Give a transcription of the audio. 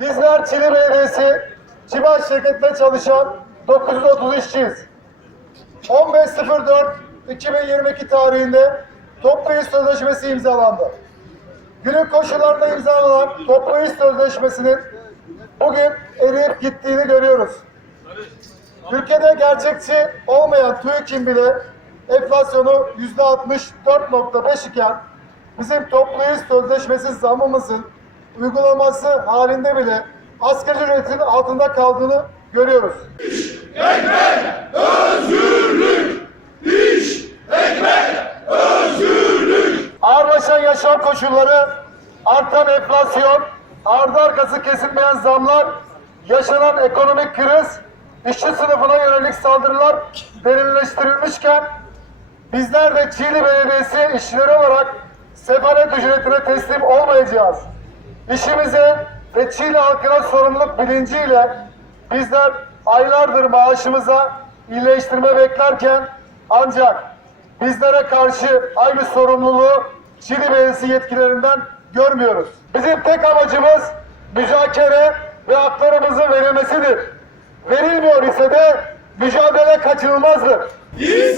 Bizler Çili Belediyesi Çimen şirketinde çalışan 930 işçiyiz. 15.04.2022 tarihinde toplu iş sözleşmesi imzalandı. Günün koşullarında imzalanan toplu iş sözleşmesinin bugün eriyip gittiğini görüyoruz. Ülkede gerçekçi olmayan TÜİK'in bile enflasyonu %64.5 iken bizim toplu iş sözleşmesi zammımızın uygulaması halinde bile asgari ücretin altında kaldığını görüyoruz. Ağırlaşan yaşam koşulları, artan enflasyon, ardı arkası kesilmeyen zamlar, yaşanan ekonomik kriz, işçi sınıfına yönelik saldırılar derinleştirilmişken bizler de Çiğli Belediyesi işçileri olarak sefalet ücretine teslim olmayacağız. İşimize ve Çiğli halkına sorumluluk bilinciyle bizler aylardır maaşımıza iyileştirme beklerken ancak bizlere karşı aynı sorumluluğu Çiğli Belediyesi yetkililerinden görmüyoruz. Bizim tek amacımız müzakere ve haklarımızın verilmesidir. Verilmiyor ise de mücadele kaçınılmazdır. İnsanca